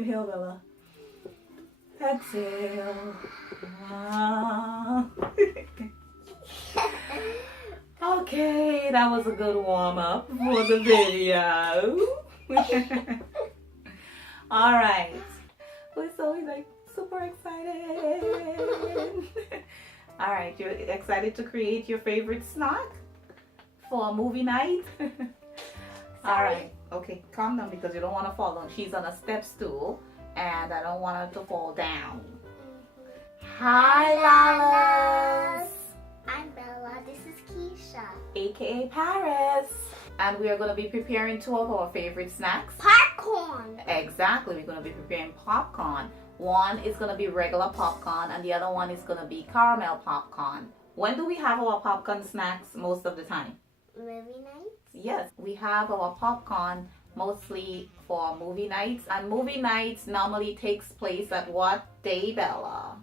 Inhale, Bella. Exhale. Okay, that was a good warm-up for the video. Alright. We're so like super excited. Alright, you're excited to create your favorite snack for a movie night? Alright, okay, calm down because you don't want to fall down. She's on a step stool and I don't want her to fall down. Hi, Lalas! I'm Bella, this is Keisha. AKA Paris. And we are going to be preparing two of our favorite snacks. Popcorn! Exactly, we're going to be preparing popcorn. One is going to be regular popcorn and the other one is going to be caramel popcorn. When do we have our popcorn snacks most of the time? Movie nights? Yes, we have our popcorn mostly for movie nights. And movie nights normally takes place at what day, Bella?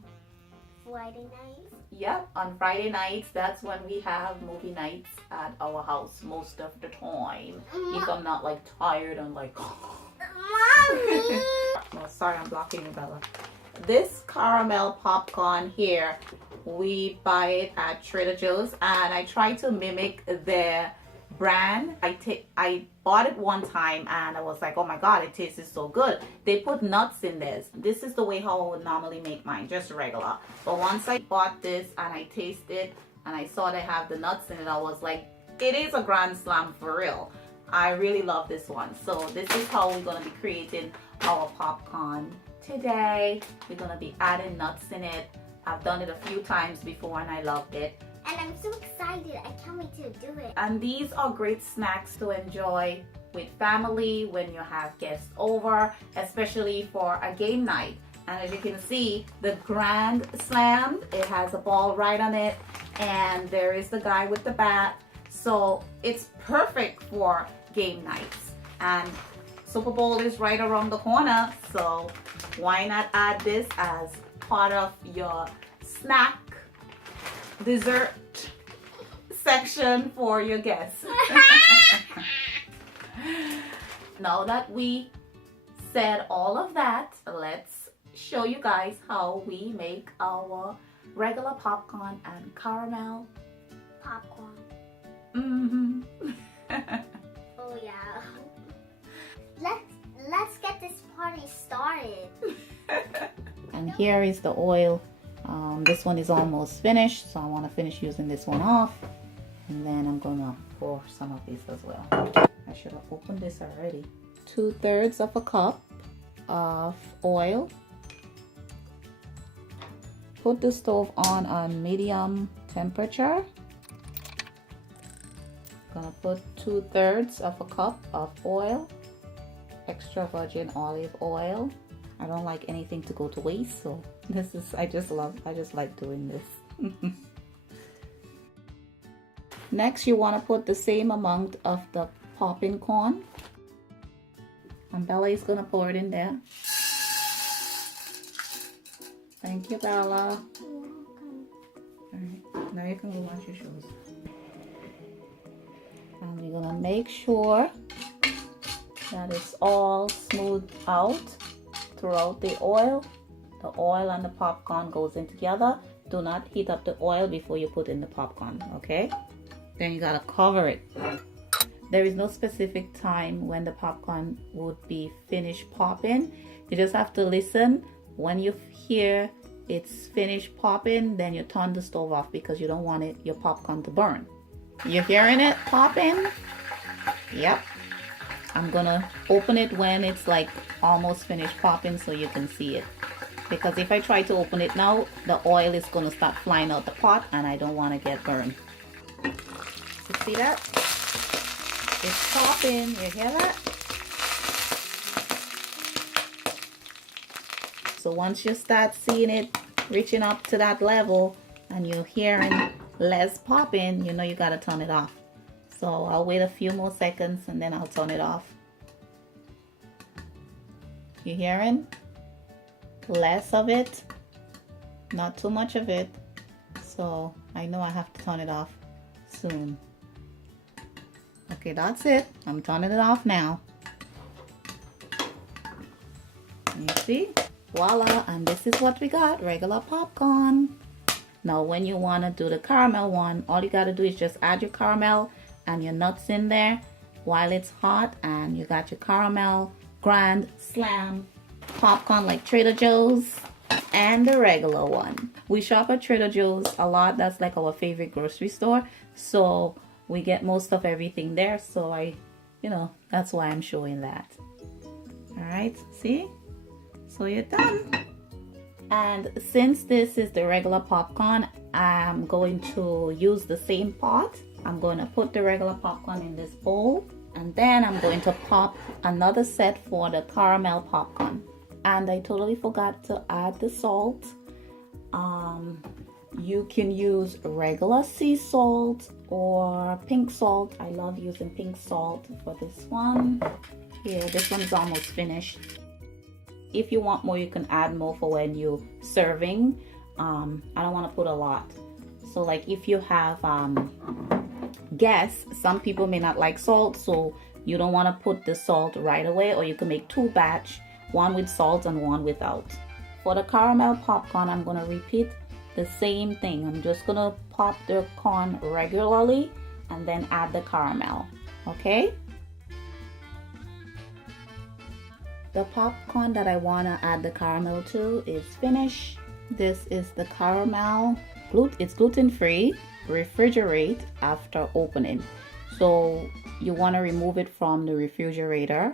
Friday nights? Yep, on Friday nights, that's when we have movie nights at our house most of the time. If I'm not like tired and like... Mommy! Oh, sorry, I'm blocking you, Bella. This caramel popcorn here, we buy it at Trader Joe's and I try to mimic their brand. I bought it one time and I was like, oh my god, it tastes so good. They put nuts in this. This is the way how I would normally make mine, just regular. But once I bought this and I tasted and I saw they have the nuts in it, I was like, it is a grand slam for real. I really love this one. So this is how we're going to be creating our popcorn today. We're going to be adding nuts in it. I've done it a few times before and I loved it. And I'm so excited. I can't wait to do it. And these are great snacks to enjoy with family when you have guests over, especially for a game night. And as you can see, the Grand Slam, it has a ball right on it. And there is the guy with the bat. So it's perfect for game nights. And Super Bowl is right around the corner. So why not add this as part of your snack dessert section for your guests. Now that we said all of that, let's show you guys how we make our regular popcorn and caramel Popcorn. Oh yeah. Let's get this party started. And here is the oil. This one is almost finished, so I want to finish using this one off. And then I'm going to pour some of this as well. I should have opened this already. 2/3 of a cup of oil. Put the stove on medium temperature. Gonna put 2/3 of a cup of oil. Extra virgin olive oil. I don't like anything to go to waste, so this is, I just like doing this. Next, you want to put the same amount of the popping corn. And Bella is going to pour it in there. Thank you, Bella. Alright, now you can go wash your shoes. And we're going to make sure that it's all smoothed out throughout the oil. The oil and the popcorn goes in together. Do not heat up the oil before you put in the popcorn, okay? Then you gotta cover it. There is no specific time when the popcorn would be finished popping. You just have to listen. When you hear it's finished popping, then you turn the stove off because you don't want your popcorn to burn. You're hearing it popping? Yep. I'm gonna open it when it's like almost finished popping so you can see it. Because if I try to open it now, the oil is gonna start flying out the pot and I don't want to get burned. You see that? It's popping. You hear that? So once you start seeing it reaching up to that level and you're hearing less popping, you know you gotta turn it off. So I'll wait a few more seconds and then I'll turn it off. You hearing? Less of it, not too much of it. So I know I have to turn it off soon. Okay, that's it. I'm turning it off now. You See? Voila, and this is what we got, regular popcorn. Now when you want to do the caramel one, all you got to do is just add your caramel and your nuts in there while it's hot, and you got your caramel grand slam popcorn like Trader Joe's, and the regular one. We shop at Trader Joe's a lot. That's like our favorite grocery store, so we get most of everything there. So that's why I'm showing that. All right, see? So you're done. And since this is the regular popcorn, I'm going to use the same pot. I'm going to put the regular popcorn in this bowl, and then I'm going to pop another set for the caramel popcorn. And I totally forgot to add the salt. You can use regular sea salt or pink salt. I love using pink salt for this one. Here, this one's almost finished. If you want more, you can add more for when you're serving. I don't want to put a lot. So like if you have guests, some people may not like salt, so you don't want to put the salt right away, or you can make 2 batch, one with salt and one without. For the caramel popcorn, I'm going to repeat the same thing. I'm just going to pop the corn regularly and then add the caramel. Okay? The popcorn that I want to add the caramel to is finished. This is the caramel. It's gluten-free. Refrigerate after opening. So you want to remove it from the refrigerator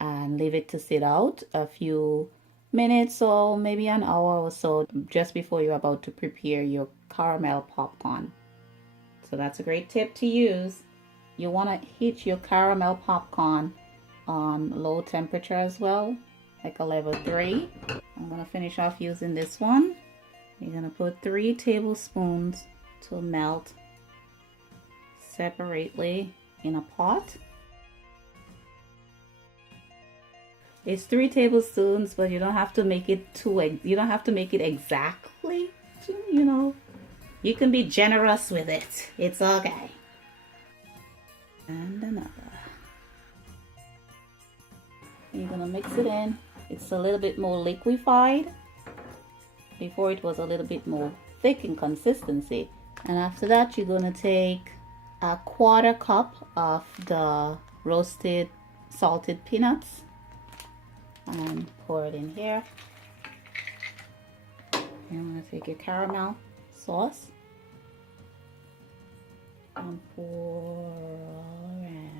and leave it to sit out a few minutes or maybe an hour or so just before you're about to prepare your caramel popcorn. So that's a great tip to use. You want to heat your caramel popcorn on low temperature as well, like a level 3. I'm going to finish off using this one. You're going to put 3 tablespoons to melt separately in a pot. It's 3 tablespoons, but you don't have to make it you don't have to make it exactly, you can be generous with it. It's okay. And another. You're gonna mix it in. It's a little bit more liquefied. Before it was a little bit more thick in consistency. And after that, you're gonna take a 1/4 cup of the roasted salted peanuts and pour it in here. And I'm gonna take your caramel sauce and pour in.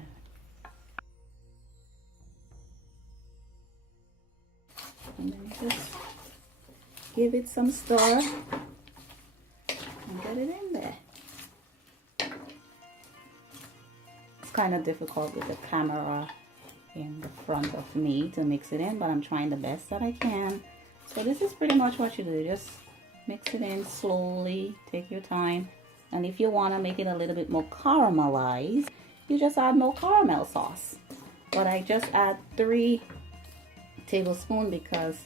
And then just give it some stir and get it in there. It's kind of difficult with the camera in the front of me to mix it in, but I'm trying the best that I can. So this is pretty much what you do. Just mix it in slowly, take your time. And if you want to make it a little bit more caramelized, you just add more caramel sauce. But I just add 3 tablespoons because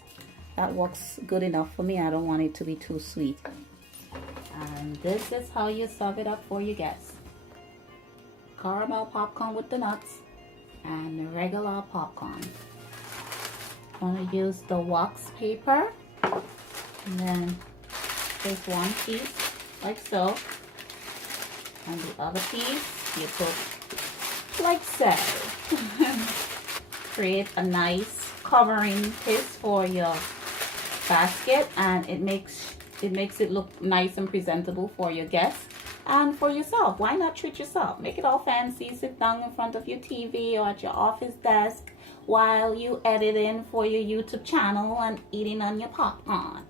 that works good enough for me. I don't want it to be too sweet. And this is how you serve it up for your guests. Caramel popcorn with the nuts and the regular popcorn. I'm going to use the wax paper, and then just 1 piece like so, and the other piece you put like so. Create a nice covering piece for your basket, and it makes it look nice and presentable for your guests and for yourself. Why not treat yourself? Make it all fancy. Sit down in front of your TV or at your office desk while you editing for your YouTube channel and eating on your popcorn.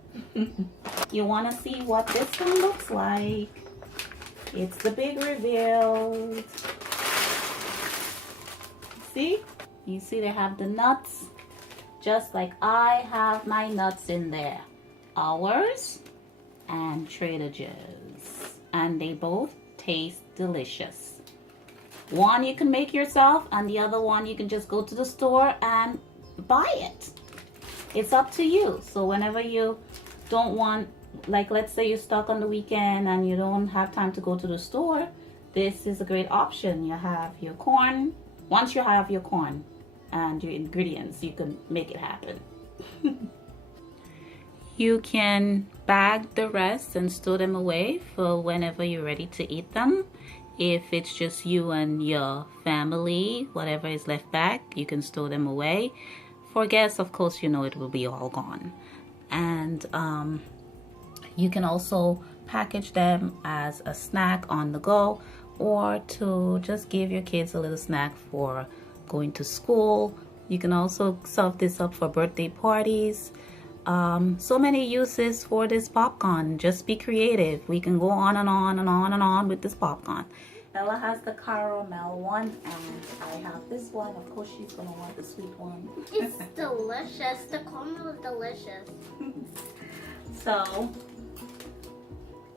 You want to see what this one looks like? It's the big reveal. See? You see they have the nuts, just like I have my nuts in there. Ours and Trader Joe's. And they both taste delicious. One you can make yourself, and the other one you can just go to the store and buy it. It's up to you. So whenever you don't want, like let's say you're stuck on the weekend and you don't have time to go to the store, this is a great option. You have your corn. Once you have your corn and your ingredients, you can make it happen. You can bag the rest and store them away for whenever you're ready to eat them. If it's just you and your family, whatever is left back, you can store them away. For guests, of course, you know it will be all gone. And you can also package them as a snack on the go, or to just give your kids a little snack for going to school. You can also serve this up for birthday parties. So many uses for this popcorn. Just be creative. We can go on and on and on and on with this popcorn. Ella has the caramel one, and I have this one. Of course, she's gonna want the sweet one. It's delicious. The caramel is delicious. So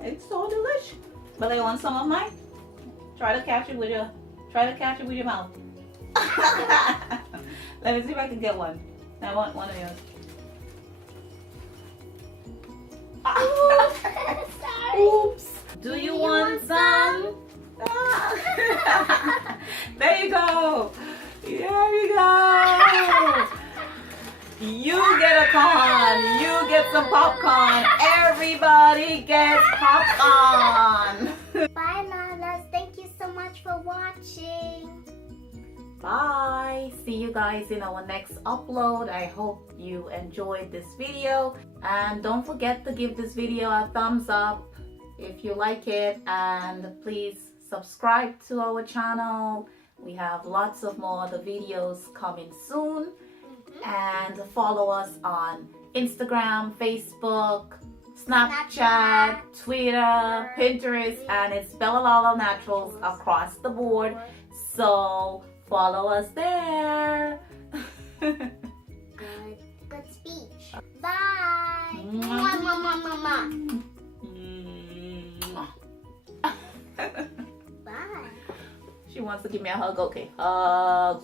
it's so delicious. But I want some of mine. Try to catch it with your mouth. Let me see if I can get one. I want one of yours. Sorry. Oops. Do you want some? There you go. There you go. You get a corn. You get some popcorn. Everybody gets popcorn. Bye, Nanas. Thank you so much for watching. Bye. See you guys in our next upload. I hope you enjoyed this video. And don't forget to give this video a thumbs up if you like it. And please subscribe to our channel. We have lots of more other videos coming soon. And follow us on Instagram, Facebook, Snapchat, Twitter, Pinterest, and it's Bella Lala Naturals across the board. So follow us there. Good speech. Bye. Mwah, mwah, mwah, mwah, mwah. Bye. She wants to give me a hug. Okay, hug.